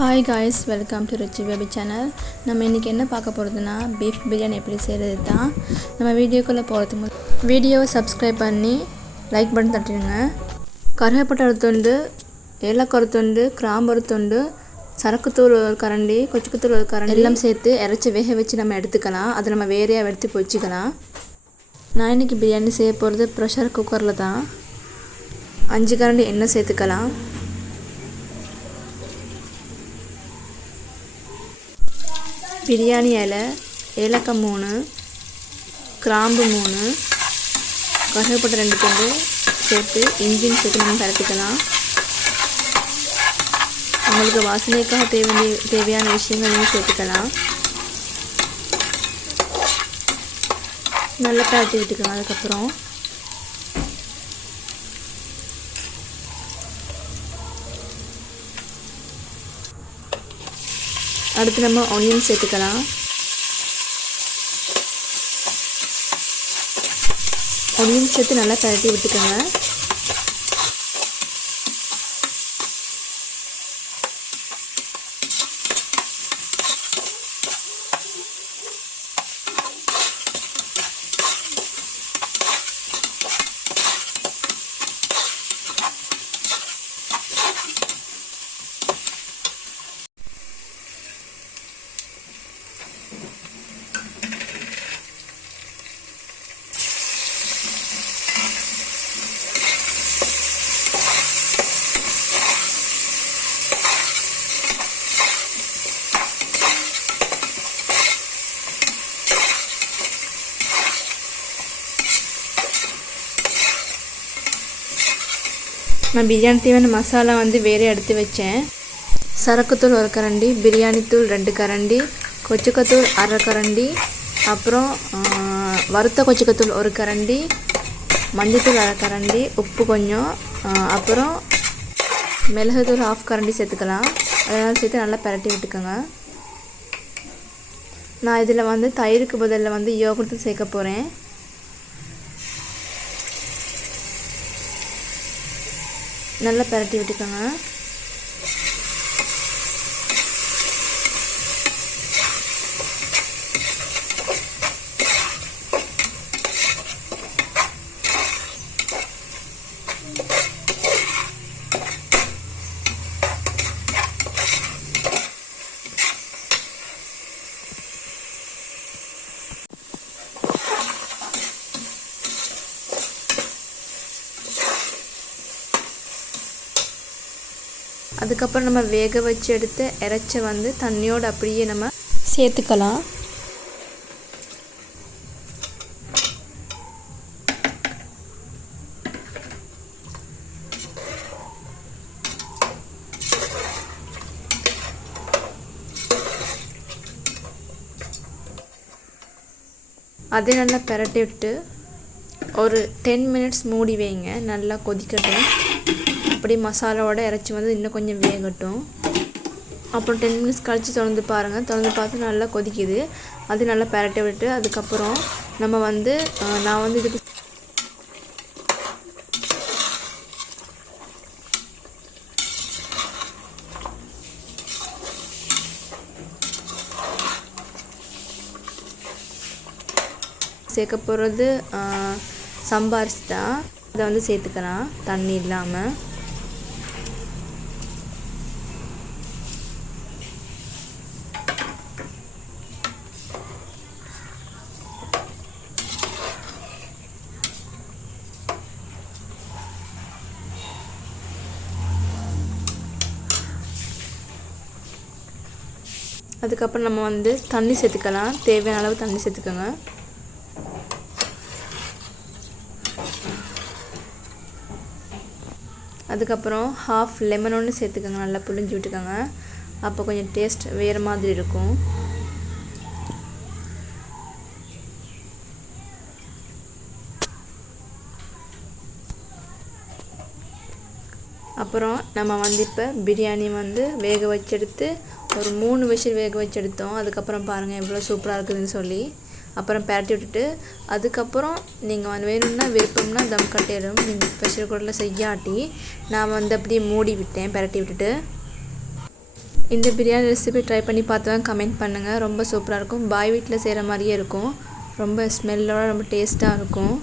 Hi guys, welcome to rich baby channel. நம்ம இன்றைக்கி என்ன பார்க்க போகிறதுனா பீஃப் பிரியாணி எப்படி செய்கிறது தான். நம்ம வீடியோக்குள்ளே போகிறதுக்கு வீடியோவை சப்ஸ்கிரைப் பண்ணி லைக் பண்ணி தட்டிடுங்க. கருவேப்பிலை ஒரு துண்டு, ஏலக்காய் ஒரு துண்டு, கிராம்பு ஒரு துண்டு, சரக்குத்தூள் ஒரு கரண்டி, கொச்சுக்குத்தூள் ஒரு கரண்டி எல்லாம் சேர்த்து இறச்சி வேக வச்சு நம்ம எடுத்துக்கலாம். அதை நம்ம வேறையாக எடுத்து வச்சுக்கலாம். நான் இன்றைக்கி பிரியாணி செய்ய போகிறது ப்ரெஷர் குக்கரில் தான். 5 கரண்டி எண்ணெய் சேர்த்துக்கலாம். பிரியாணி இலை, ஏலக்காய் 3, கிராம்பு 3, கருவேப்பிலை 2 துண்டு சேர்த்து இஞ்சியும் சேர்த்து நம்ம பரட்டிக்கலாம். உங்களுக்கு வாசனைக்காக தேவையான விஷயங்கள் நீங்கள் சேர்த்துக்கலாம். நல்லா பரட்டி விட்டுக்கலாம். அதுக்கப்புறம் அடுத்து நம்ம ஆனியன் சேர்த்துக்கலாம். ஆனியன் சேர்த்து நல்லா பரட்டி விட்டுக்கோங்க. நான் பிரியாணி தேவையான மசாலா வேறு எடுத்து வச்சேன். சரக்குத்தூள் 1 கரண்டி, பிரியாணி தூள் 2 கரண்டி, கொச்சுக்கத்தூள் 1/2 கரண்டி, அப்புறம் வறுத்த கொச்சுக்கத்தூள் 1 கரண்டி, மஞ்சத்தூள் 1/2 கரண்டி, உப்பு கொஞ்சம், அப்புறம் மிளகுத்தூள் 1/2 கரண்டி சேர்த்துக்கலாம். அதெல்லாம் சேர்த்து நல்லா பரட்டி விட்டுக்கோங்க. நான் இதில் தயிருக்கு பதிலில் யோகர்ட் சேர்க்க போகிறேன். நல்லா பரட்டி விட்டுக்கோங்க. அதுக்கப்புறம் நம்ம வேக வச்சு எடுத்து இறைச்ச தண்ணியோடு அப்படியே நம்ம சேர்த்துக்கலாம். அதே நல்லா பரட்டி விட்டு ஒரு 10 மினிட்ஸ் மூடி வைங்க. நல்லா கொதிக்கட்டும். அப்படி மசாலாவோட இறைச்சி இன்னும் கொஞ்சம் வேகட்டும். அப்புறம் 10 மினிட்ஸ் கழித்து திறந்து பாருங்கள். திறந்து பார்த்து நல்லா கொதிக்குது. அது நல்லா பரட்டி விட்டு அதுக்கப்புறம் நம்ம நான் இதுக்கு சேர்க்க போகிறது சம்பாரிசி தான். அதை சேர்த்துக்கலாம் தண்ணி இல்லாமல். அதுக்கப்புறம் நம்ம தண்ணி சேர்த்துக்கலாம். தேவையான அளவு தண்ணி சேர்த்துக்கோங்க. அதுக்கப்புறம் 1/2 லெமன் ஒன்று சேர்த்துக்கோங்க. நல்லா புழிஞ்சு விட்டுக்கோங்க. அப்போ கொஞ்சம் டேஸ்ட் வேறு மாதிரி இருக்கும். அப்புறம் நம்ம இப்போ பிரியாணி வேக வச்செடுத்து ஒரு 3 விசில் வேக வச்சு எடுத்தோம். அதுக்கப்புறம் பாருங்கள் எவ்வளோ சூப்பராக இருக்குதுன்னு சொல்லி. அப்புறம் பரட்டி விட்டுட்டு அதுக்கப்புறம் நீங்கள் வேணும்னா விருப்பம்னா தம் கட்டிடும். நீங்கள் ப்ரெஷர் குக்கரில் செய்யாட்டி நான் அப்படியே மூடி விட்டேன் பரட்டி விட்டுட்டு. இந்த பிரியாணி ரெசிபி ட்ரை பண்ணி பார்த்தவங்க கமெண்ட் பண்ணுங்கள். ரொம்ப சூப்பராக இருக்கும். பாய் வீட்டில் செய்கிற மாதிரியே இருக்கும். ரொம்ப ஸ்மெல்லோட ரொம்ப டேஸ்ட்டாக இருக்கும்.